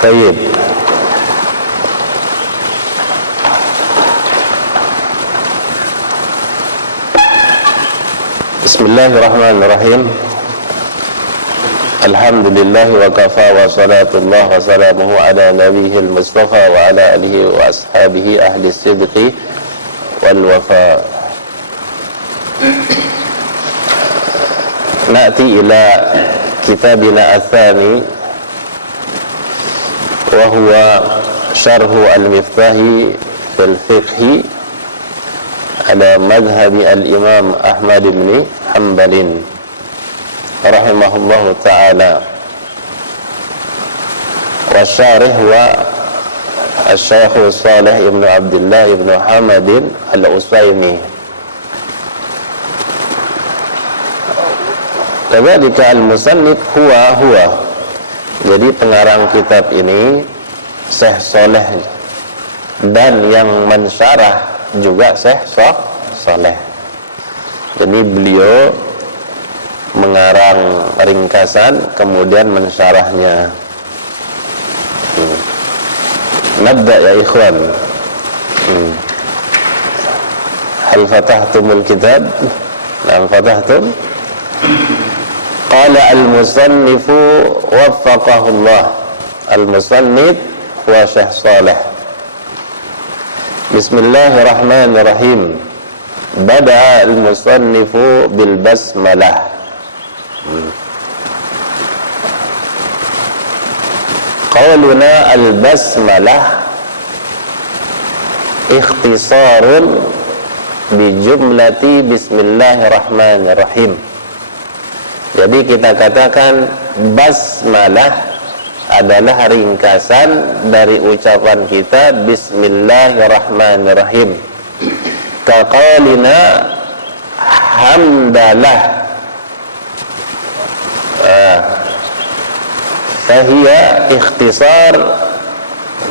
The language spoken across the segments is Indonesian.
Baik. Bismillahirrahmanirrahim. Alhamdulillah wa kafa wa salatullah wa salamuhu ala nabiyil mustafa wa ala alihi wa ashabihi ahli sidqi wal wafa. Na'ti ila kitabina athani wa huwa syarhu al-miftahi fil fiqhi ala madhhabi al-imam Ahmad bin Hanbalin rahimahullahu ta'ala, wa syarih wa asy-syaikh Shalih ibn Abdullah ibn Hamadin al-Utsaimin. Kadzalika al-musannif huwa. Jadi pengarang kitab ini Syekh Shalih, dan yang mensyarah juga Syekh Shalih. Jadi beliau mengarang ringkasan kemudian mensyarahnya. Nabda ya ikhwan. Hal fatahtumul kitab? Hal fatahtum? Qala al-musannifu waffaqahullah. Al-musannif huwa Syekh Shalih. Bismillahirrahmanirrahim. Bada'a al-musannifu bil basmalah. Qauluna al-basmalah ikhtisarun bi jumlati bismillahirrahmanirrahim. Jadi kita katakan basmalah adalah ringkasan dari ucapan kita bismillahirrahmanirrahim. Kaqaulina hamdalah, fahiya ikhtisar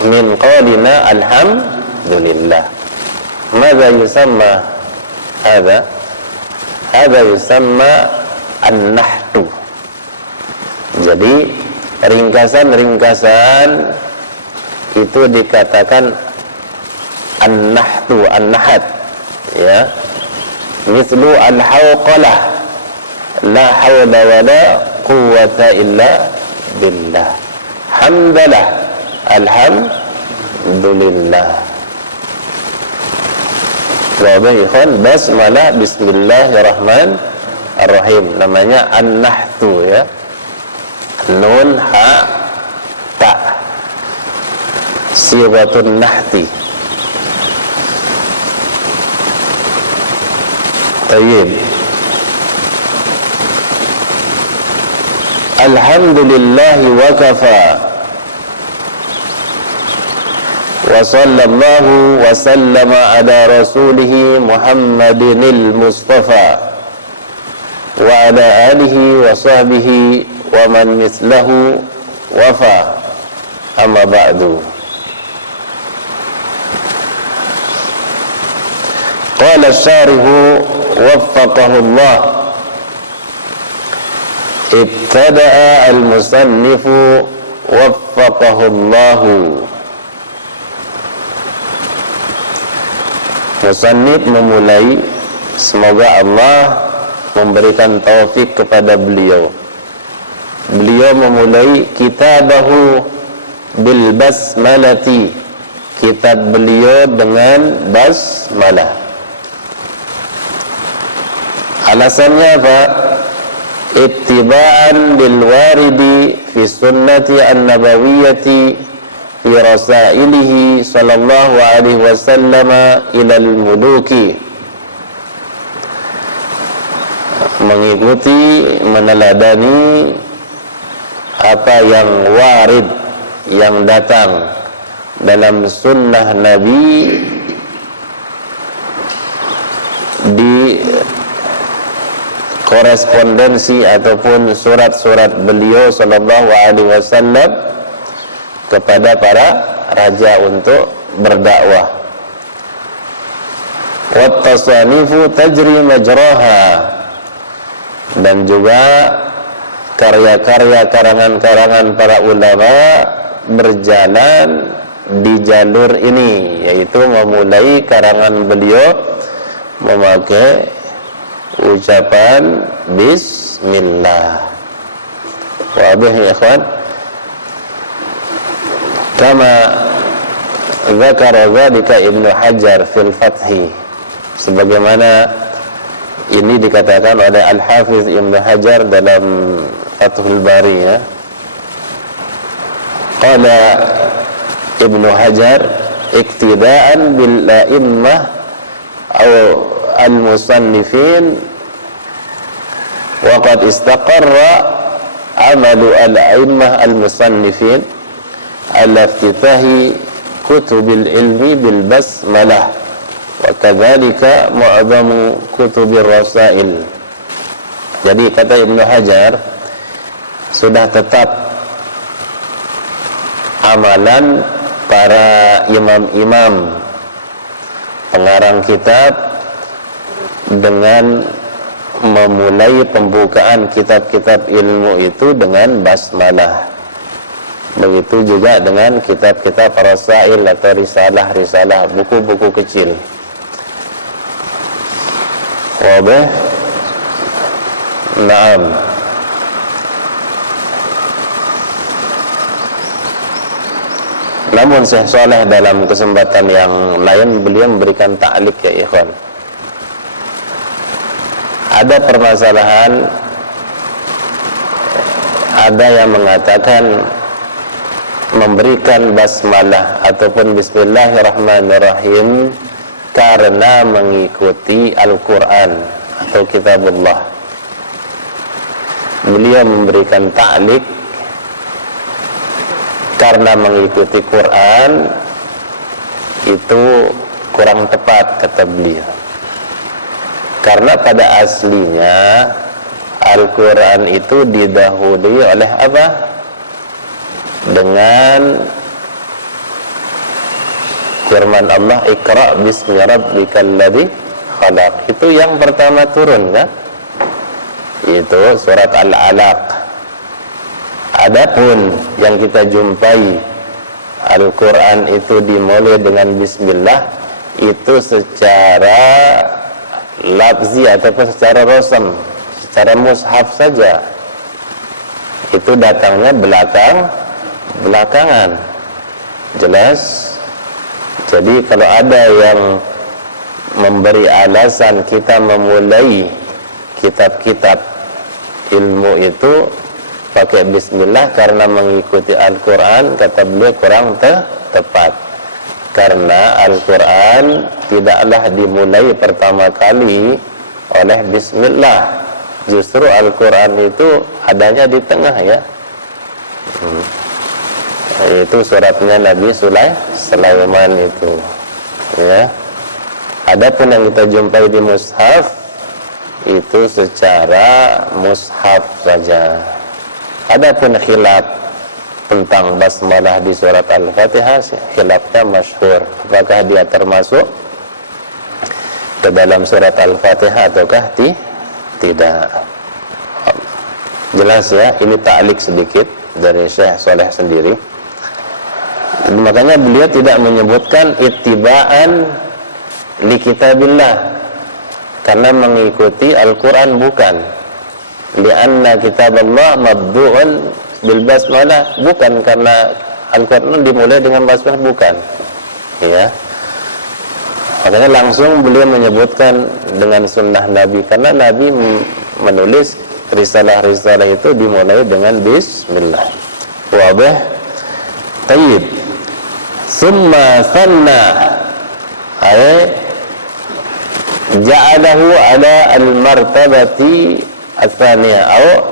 min qaulina alhamdulillah. Mada yusamma hadha? Hadha yusamma an-nahtu. Jadi ringkasan-ringkasan itu dikatakan an-nahtu, an-nahat, ya. Mislu al-hawqalah, la hawla wa la quwwata illa billah. Hamdalah, alhamdulillah. Wabihun basmalah bismillahirrahmanirrahim. Namanya an-nahtu, ya. Nun ha ta, sigatun nahti. Tayyib. Alhamdulillah wa kafa, wa sallallahu wa sallama ala rasulih Muhammadinil Mustafa wa ala alihi wa sahbihi wa man mislahu wafa. Amma ba'du. Qala asy-syarihu waffaqahullah, ibtada'a al-musannifu waffaqahullahu. Musannif memulai, semoga Allah memberikan taufik kepada beliau. Beliau memulai kitabahu bil basmalati, kitab beliau dengan basmalah. Alasannya apa? Ittiba'an bil waridi fi sunnati an-nabawiyyati fi rasailihi sallallahu alaihi wasallam ila al-muluki. Mengikuti, meneladani apa yang warid, yang datang dalam sunnah Nabi di korespondensi ataupun surat-surat beliau sallallahu alaihi wasallam kepada para raja untuk berdakwah. Wat tasanifu tajri majraha, dan juga karya-karya karangan-karangan para ulama berjalan di jalur ini, yaitu memulai karangan beliau memakai ucapan bismillah. Wadih ya ikhwan, kama dzakara dzalika Ibnu Hajar fil Fathi, sebagaimana ini dikatakan oleh Al-Hafiz Ibnu Hajar dalam Fathul Bari, ya. Qala Ibnu Hajar iktidaan bil a'immah aw al-musannifin wa qad istaqarra amalu al-a'immah al-musannifin ala iftitahi kutubil ilmi bil basmalah wa kadzalika mu'adhamu kutubil rasail. Jadi kata Ibnu Hajar, sudah tetap amalan para imam-imam pengarang kitab dengan memulai pembukaan kitab-kitab ilmu itu dengan basmalah. Begitu juga dengan kitab-kitab rasail atau risalah-risalah, buku-buku kecil. Wabah, naam. Namun Syekh Saleh dalam kesempatan yang lain beliau memberikan ta'liq, ya ikhwan. Ada permasalahan, ada yang mengatakan memberikan basmalah ataupun bismillahirrahmanirrahim karena mengikuti Al-Quran atau kitabullah. Beliau memberikan ta'liq, karena mengikuti Quran itu kurang tepat, kata beliau. Karena pada aslinya Al-Quran itu didahului oleh apa? Dengan firman Allah, Iqra bismi rabbikal ladzi khalaq. Itu yang pertama turun, kan? Itu surat Al-Alaq. Adapun yang kita jumpai Al-Quran itu dimulai dengan bismillah, itu secara lafzi ataupun secara rasam, secara mushaf saja, itu datangnya belakangan. Jelas. Jadi kalau ada yang memberi alasan kita memulai kitab-kitab ilmu itu pakai bismillah karena mengikuti Al-Quran, kata beliau kurang tepat. Karena Al-Quran tidaklah dimulai pertama kali oleh bismillah. Justru Al-Quran itu adanya di tengah, ya. Itu suratnya Nabi Sulaiman itu, ya. Adapun yang kita jumpai di mushaf itu secara mushaf saja. Adapun khilaf tentang basmalah di surat Al-Fatihah, khilafnya masyhur. Apakah dia termasuk ke dalam surat Al-Fatihah ataukah tidak? Jelas, ya. Ini ta'liq sedikit dari Syekh Saleh sendiri. Makanya beliau tidak menyebutkan ittiba'an li kitabillah, karena mengikuti Al-Quran, bukan. Lianna kitaballah mabdu'un bil basmalah, bukan karena Al-Quran dimulai dengan basmalah, bukan, ya. Makanya langsung beliau menyebutkan dengan sunnah Nabi, karena Nabi menulis risalah-risalah itu dimulai dengan bismillah. Wabah. Tayyib. Summa sanna ay ja'alahu ala al-martabati al-thaniyah atau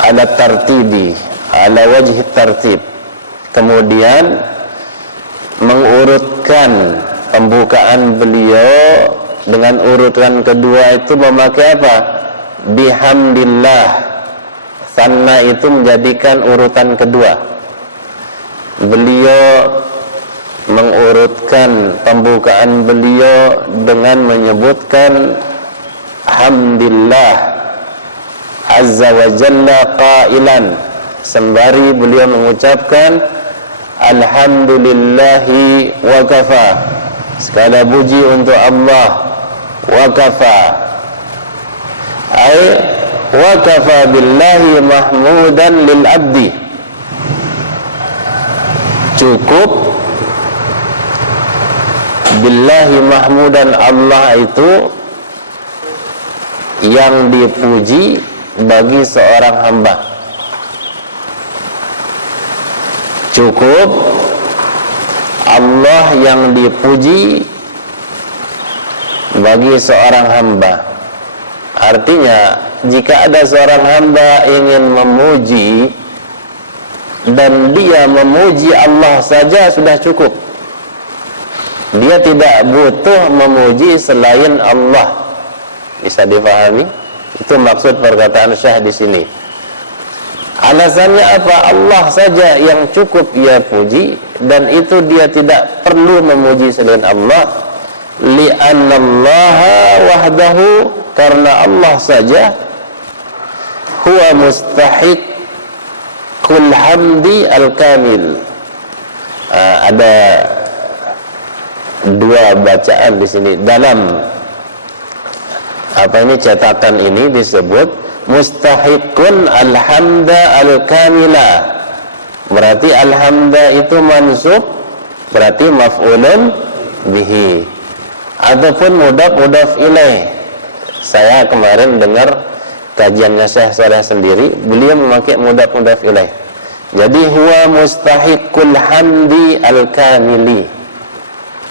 ala tartibi, ala wajhi tartib. Kemudian mengurutkan pembukaan beliau dengan urutan kedua itu memakai apa? Bihamdillah. Sanna itu menjadikan urutan kedua. Beliau mengurutkan pembukaan beliau dengan menyebutkan hamdillah azza wa jalla qailan, sembari beliau mengucapkan alhamdulillahi wa kafa, segala puji untuk Allah, wa kafa ay wa kafa billahi mahmudan lil abdi, cukup billahi mahmudan, Allah itu yang dipuji bagi seorang hamba. Cukup Allah yang dipuji bagi seorang hamba. Artinya, jika ada seorang hamba ingin memuji dan dia memuji Allah saja sudah cukup. Dia tidak butuh memuji selain Allah. Bisa difahami? Itu maksud perkataan Syekh di sini. Alasannya apa? Allah saja yang cukup ia puji, dan itu dia tidak perlu memuji selain Allah. Li'annallaha wahdahu, karena Allah saja huwa mustahiqul hamdi al-kamil. Ada dua bacaan di sini. Dalam cetakan ini disebut mustahiqun alhamda al-kamila. Berarti alhamda itu mansub, berarti maf'ulun bihi. Ataupun mudhaf ilaih. Saya kemarin dengar kajiannya Syekh Saleh sendiri, beliau memakai mudhaf ilaih. Jadi huwa mustahiqul hamdi al-kamili.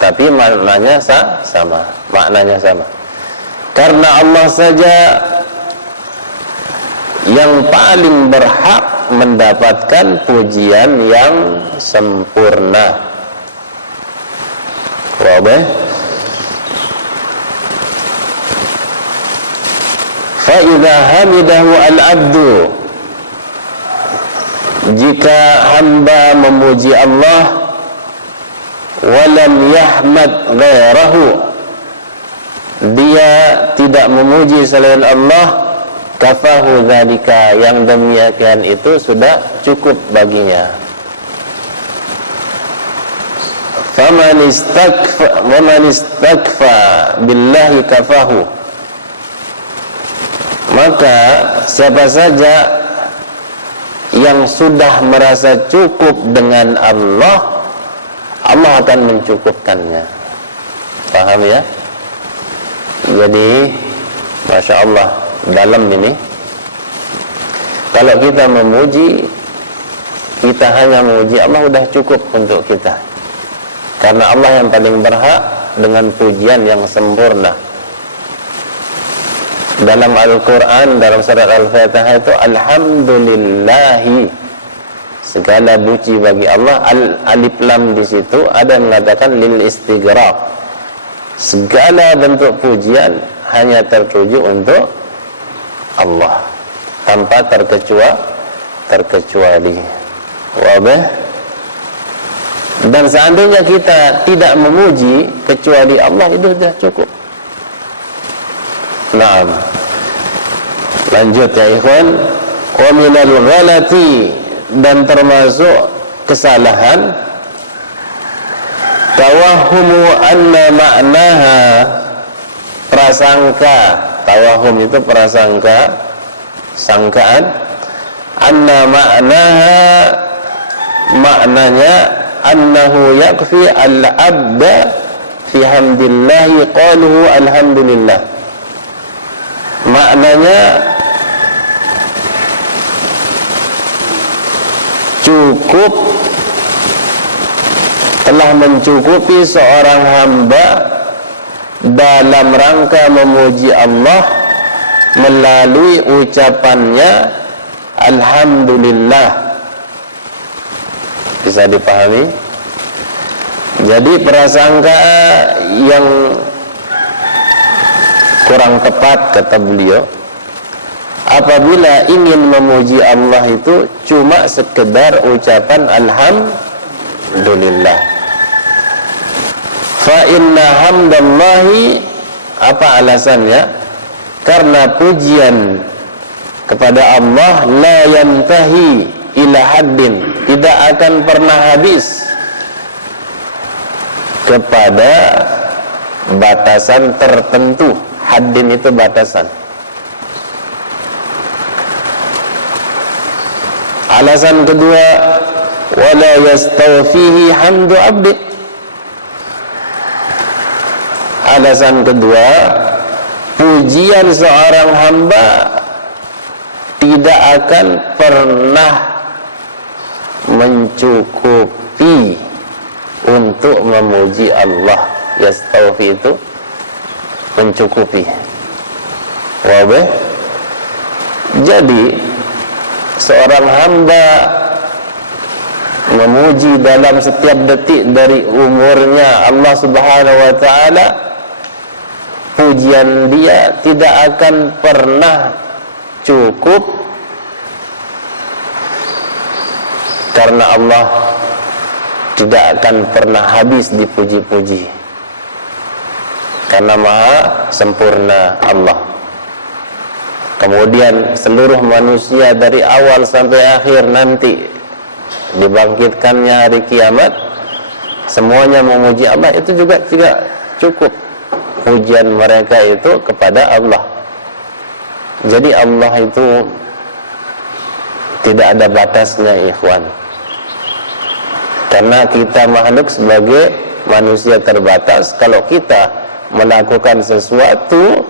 Tapi maknanya sama. Karena Allah saja yang paling berhak mendapatkan pujian yang sempurna. Wabah. Fa idza hamidahu al-'abdu, jika hamba memuji Allah, walam yahmad ghairahu, dia tidak memuji selain Allah, kafahu dzalika, yang demikian itu sudah cukup baginya. Faman istakfa billahi kafahu, maka siapa saja yang sudah merasa cukup dengan Allah, Allah akan mencukupkannya. Paham ya? Jadi Masya Allah, dalam ini kalau kita memuji, kita hanya memuji Allah, sudah cukup untuk kita. Karena Allah yang paling berhak dengan pujian yang sempurna. Dalam Al-Quran, dalam surat Al-Fatihah itu alhamdulillahi, segala puji bagi Allah. Alif lam di situ ada yang mengatakan lil istighraq, segala bentuk pujian hanya tertuju untuk Allah tanpa terkecuali. Wabah. Dan seandainya kita tidak memuji kecuali Allah, itu sudah cukup. Naam. Lanjut ya ikhwan. Wa minal ghalati, dan termasuk kesalahan, tawahhumu anna ma'naha, prasangka. Tawahhum itu prasangka, sangkaan. Anna ma'naha, maknanya annahu yakfi al-abda fi hamdillahi qaluhu alhamdulillah. Maknanya cukup, telah mencukupi seorang hamba dalam rangka memuji Allah melalui ucapannya alhamdulillah. Bisa dipahami? Jadi prasangka yang kurang tepat, kata beliau, apabila ingin memuji Allah itu cuma sekedar ucapan alhamdulillah. Fa inna hamdallahi, apa alasannya? Karena pujian kepada Allah la yantahi ila haddin, tidak akan pernah habis kepada batasan tertentu. Haddin itu batasan. Alasan kedua, wala yastawfihi hamdu abdi. Alasan kedua, pujian seorang hamba tidak akan pernah mencukupi untuk memuji Allah. Yastawfi itu mencukupi. Wabah. Jadi seorang hamba memuji dalam setiap detik dari umurnya Allah Subhanahu wa ta'ala, pujian dia tidak akan pernah cukup, karena Allah tidak akan pernah habis dipuji-puji, karena maha sempurna Allah. Kemudian seluruh manusia dari awal sampai akhir nanti dibangkitkannya hari kiamat, semuanya memuji Allah, itu juga tidak cukup. Pujian mereka itu kepada Allah. Jadi Allah itu tidak ada batasnya, ikhwan. Karena kita makhluk sebagai manusia terbatas. Kalau kita melakukan sesuatu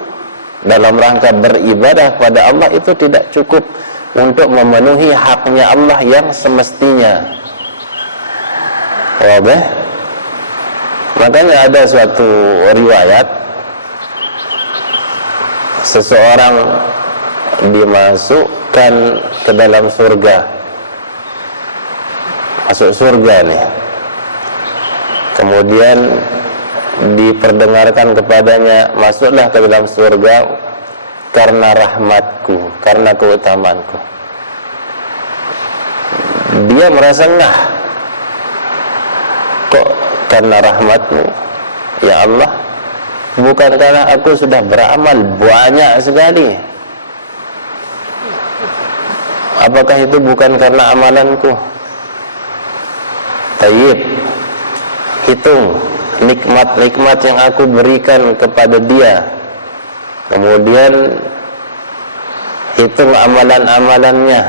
dalam rangka beribadah pada Allah, itu tidak cukup untuk memenuhi haknya Allah yang semestinya. Wabah. Makanya ada suatu riwayat, seseorang dimasukkan ke dalam surga, masuk surga nih, kemudian diperdengarkan kepadanya, masuklah ke dalam surga karena rahmatku, karena keutamanku. Dia merasa ngah, kok karena rahmatmu ya Allah, bukan karena aku sudah beramal banyak sekali. Apakah itu bukan karena amalanku? Tayyib, hitung nikmat-nikmat yang aku berikan kepada dia, kemudian hitung amalan-amalannya.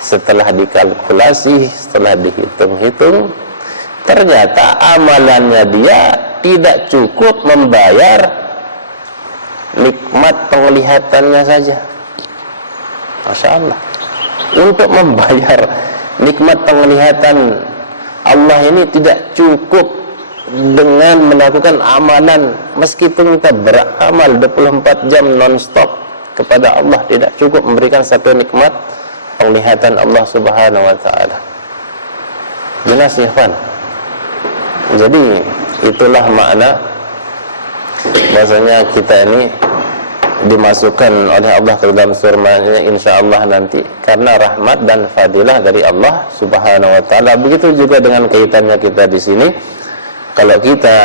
Setelah dikalkulasi, setelah dihitung-hitung, ternyata amalannya dia tidak cukup membayar nikmat penglihatannya saja. Masya Allah. Untuk membayar nikmat penglihatan Allah ini tidak cukup dengan melakukan amalan. Meskipun kita beramal 24 jam non-stop kepada Allah, tidak cukup memberikan satu nikmat penglihatan Allah Subhanahu wa ta'ala. Jelas ya, Fan? Jadi itulah makna bahasanya kita ini dimasukkan oleh Allah ke dalam surga insyaallah nanti karena rahmat dan fadilah dari Allah Subhanahu wa taala. Begitu juga dengan kaitannya kita di sini. Kalau kita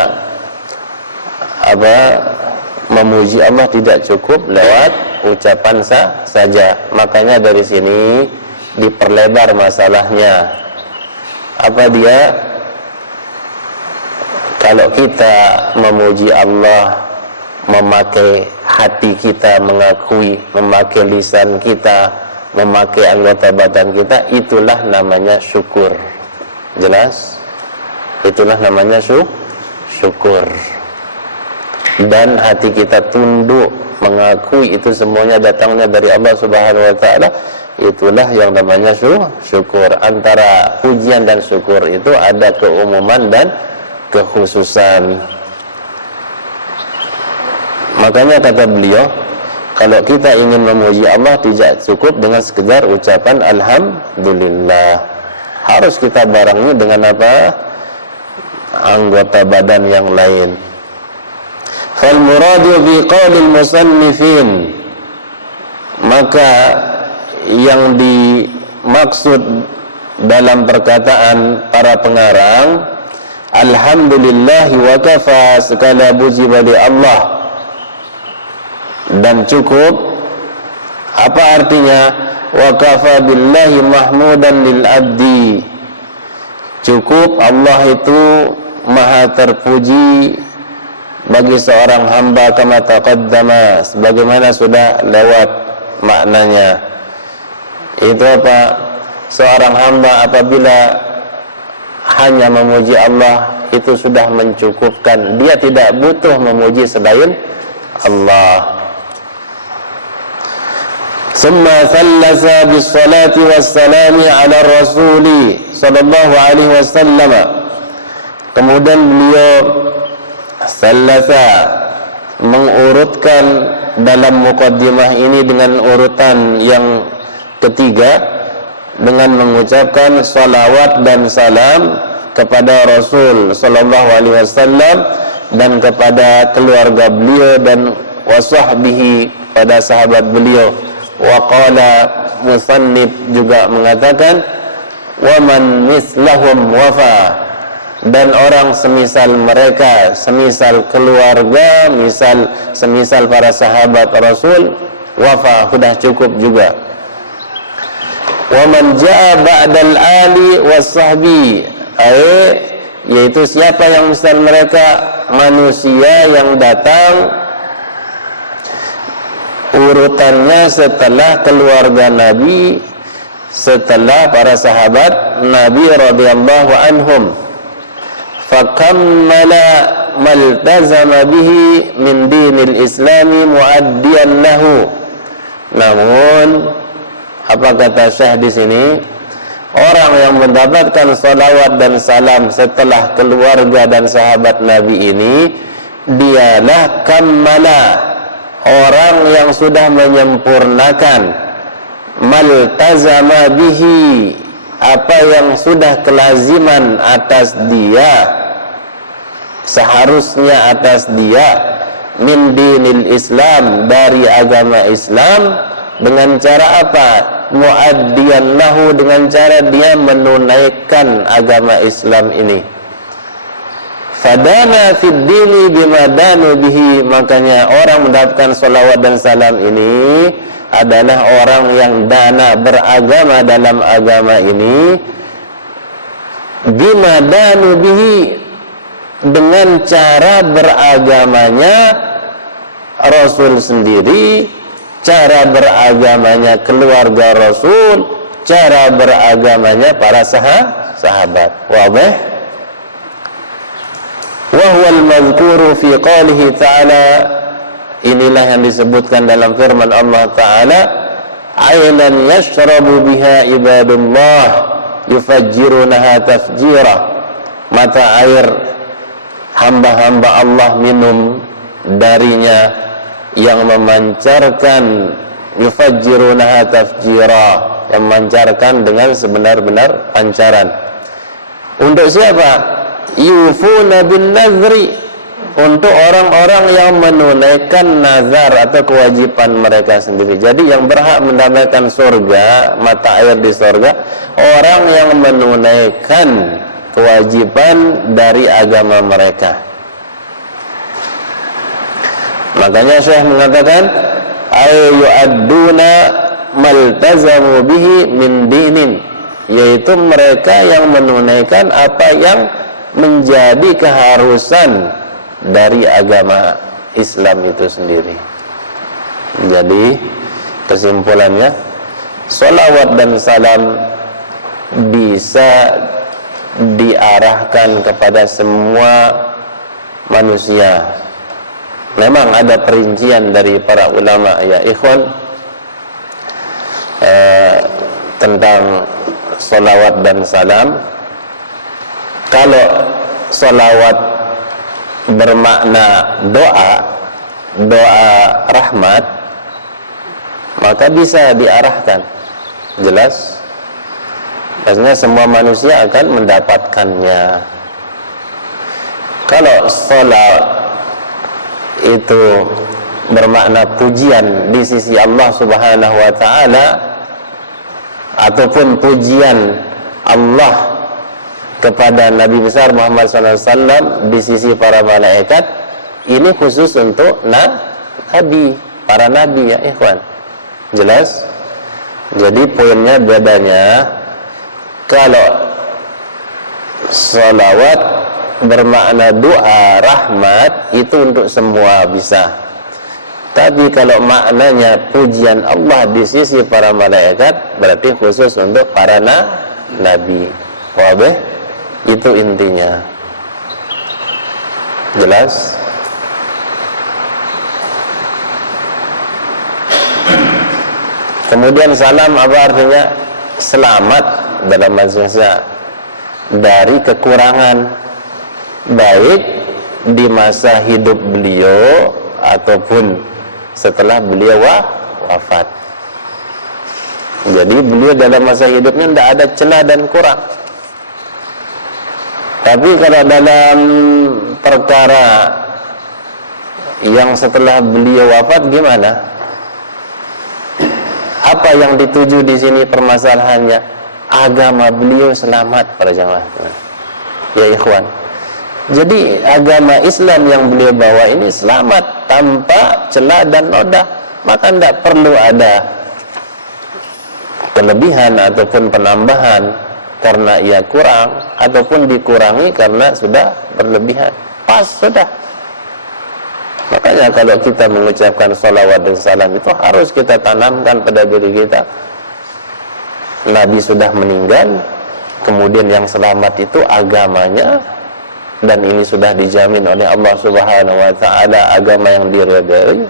memuji Allah tidak cukup lewat ucapan saja. Makanya dari sini diperlebar masalahnya. Apa dia? Kalau kita memuji Allah, memakai hati kita mengakui, memakai lisan kita, memakai anggota badan kita, itulah namanya syukur. Jelas? Itulah namanya syukur. Dan hati kita tunduk mengakui itu semuanya datangnya dari Allah Subhanahu wa taala, itulah yang namanya syukur. Antara pujian dan syukur itu ada keumuman dan kekhususan. Makanya kata beliau, kalau kita ingin memuji Allah tidak cukup dengan sekedar ucapan alhamdulillah. Harus kita barengi dengan apa? Anggota badan yang lain. Fal muradu bi qaulil musannifin, maka yang dimaksud dalam perkataan para pengarang alhamdulillah wa kafa, segala puji bagi Allah dan cukup. Apa artinya? wa kafa billahi mahmudan lil abdi. Cukup Allah itu maha terpuji bagi seorang hamba, kama taqaddama, sebagaimana sudah lewat maknanya. Itu apa? Seorang hamba apabila hanya memuji Allah itu sudah mencukupkan. Dia tidak butuh memuji selain Allah. Summa thallasa bis salati was salami ala rasuli sallallahu alaihi wasallam. Kemudian beliau thallasa, mengurutkan dalam muqaddimah ini dengan urutan yang ketiga, dengan mengucapkan salawat dan salam kepada Rasul sallallahu alaihi wasallam dan kepada keluarga beliau dan wasahbihi, pada sahabat beliau. Wa qala musannif juga mengatakan wa man mislahum wafa, dan orang semisal mereka, semisal keluarga, semisal para sahabat Rasul, wafa, sudah cukup juga. Wa man jaa ba'dal ali was-sahbi, yaitu siapa yang misal mereka, manusia yang datang urutannya setelah keluarga Nabi, setelah para sahabat Nabi radhiyallahu anhum. Fakammala maltazama bihi min dinil islami muaddiyan lahu. Namun apa kata Syekh di sini? Orang yang mendapatkan salawat dan salam setelah keluarga dan sahabat Nabi ini, dialah kammala, orang yang sudah menyempurnakan, maltazama bihi, apa yang sudah kelaziman atas dia, seharusnya atas dia, min dinil Islam, dari agama Islam, dengan cara apa? Muaddiyan lahu, dengan cara dia menunaikan agama Islam ini. Fadana fid dini bima danu bihi, makanya orang mendapatkan salawat dan salam ini adalah orang yang dana, beragama dalam agama ini, bima danu bihi, dengan cara beragamanya Rasul sendiri, cara beragamanya keluarga Rasul, cara beragamanya para sahabat. Wabah? Wa huwal mazkuru fi qalihi ta'ala, inilah yang disebutkan dalam firman Allah Ta'ala, aynan yashrabu biha ibadullah yufajjirunaha tafjira, mata air hamba-hamba Allah minum darinya yang memancarkan, yufajjirunaha tafjira, yang memancarkan dengan sebenar-benar pancaran. Untuk siapa? Yufuna bin nazri, untuk orang-orang yang menunaikan nazar atau kewajiban mereka sendiri. Jadi yang berhak mendapatkan surga, mata air di surga, orang yang menunaikan kewajiban dari agama mereka. Makanya Syekh mengatakan ayyu'adduna maltazamu bihi min dinin, yaitu mereka yang menunaikan apa yang menjadi keharusan dari agama Islam itu sendiri. Jadi kesimpulannya, salawat dan salam bisa diarahkan kepada semua manusia. Memang ada perincian dari para ulama, ya ikhwan, tentang salawat dan salam. Kalau salawat bermakna doa rahmat, maka bisa diarahkan, jelas, maksudnya semua manusia akan mendapatkannya. Kalau salat itu bermakna pujian di sisi Allah Subhanahu wa ta'ala, ataupun pujian Allah kepada Nabi besar Muhammad SAW di sisi para malaikat, ini khusus untuk nabi, para nabi, ya ikhwan, jelas. Jadi poinnya bedanya, kalau salawat bermakna doa rahmat itu untuk semua bisa. Tapi kalau maknanya pujian Allah di sisi para malaikat, berarti khusus untuk para nabi. Wabih? Itu intinya. Jelas? Kemudian salam apa artinya? Selamat dalam bahasa dari kekurangan, baik di masa hidup beliau ataupun setelah beliau wafat. Jadi beliau dalam masa hidupnya tidak ada celah dan kurang. Tapi kalau dalam perkara yang setelah beliau wafat gimana? Apa yang dituju di sini permasalahannya? Agama beliau selamat para jamaah. Ya ikhwan. Jadi agama Islam yang beliau bawa ini selamat tanpa celah dan noda. Maka tidak perlu ada kelebihan ataupun penambahan karena ia kurang, ataupun dikurangi karena sudah berlebihan. Pas sudah. Makanya kalau kita mengucapkan salawat dan salam itu harus kita tanamkan pada diri kita. Nabi sudah meninggal, kemudian yang selamat itu agamanya, dan ini sudah dijamin oleh Allah Subhanahu wa taala, agama yang diridhai.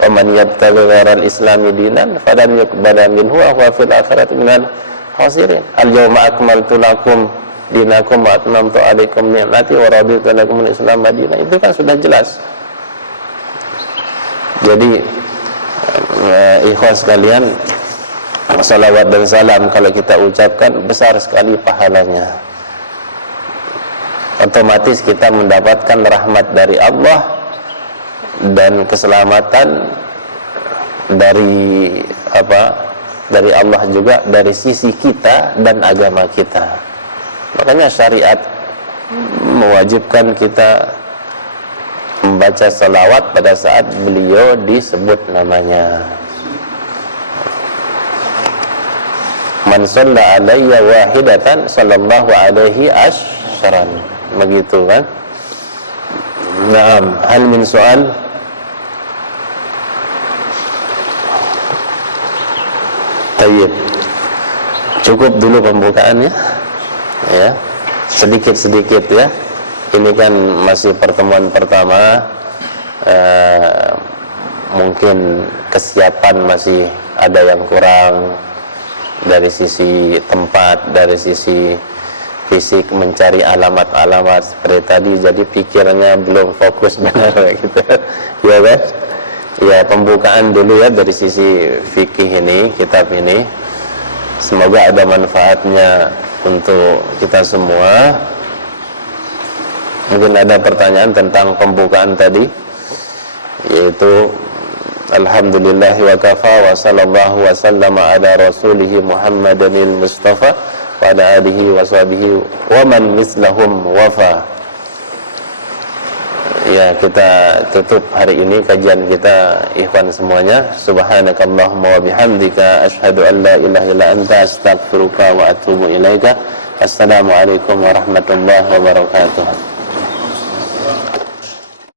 Wa man yabtaghi ghairal islami dinan falan yuqbala minhu wa huwa fil akhirati minal khasirin. Al-yawma akmaltu lakum dinakum wa atmamtu alaikum ni'mati wa raditu lakum al-islam madinah. Itu kan sudah jelas. Jadi ikhwan sekalian, salawat dan salam kalau kita ucapkan besar sekali pahalanya. Otomatis kita mendapatkan rahmat dari Allah dan keselamatan dari dari Allah juga, dari sisi kita dan agama kita. Makanya syariat mewajibkan kita membaca salawat pada saat beliau disebut namanya. Man shalla alayya wahidatan sallallahu alaihi asyran. Begitu kan? Naam, hal min soal? Tayyib. Cukup dulu pembukaannya. Ya. Sedikit-sedikit ya. Ini kan masih pertemuan pertama, mungkin kesiapan masih ada yang kurang dari sisi tempat, dari sisi fisik, mencari alamat-alamat seperti tadi, jadi pikirannya belum fokus benar gitu, ya kan? Ya, pembukaan dulu ya dari sisi fikih ini, kitab ini. Semoga ada manfaatnya untuk kita semua. Mungkin ada pertanyaan tentang pembukaan tadi, yaitu alhamdulillah wa kafa wa sallallahu wa sallama ala rasulihi Muhammadanil Mustafa wa ala alihi wa sahbihi wa man mislahum wafa. Ya, kita tutup hari ini kajian kita ikhwan semuanya. Subhanakallahumma wa bihamdika asyhadu an la ilaha illa anta astaghfiruka wa atubu ilaika. Assalamualaikum warahmatullahi wabarakatuh.